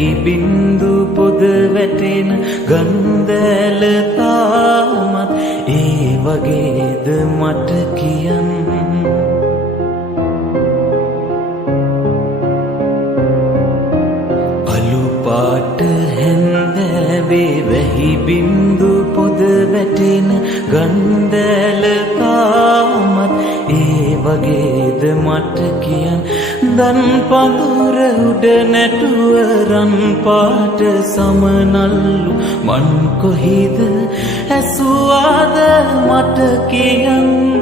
වැහි බින්දු පොද වැටෙන ගන්දැල තාමත් ඒ වගේද මට කියන්න. අලු පාට හැන්දෑවේ වැහි බින්දු පොද වැටෙන ගන්දැල තාමත් ඒ වගේද මට කියන්න. දන් පඳුර උඩ නැටුව රන් පාට සමනල්ලු මන් කොහිද ඇසුවාද මට කියන්න.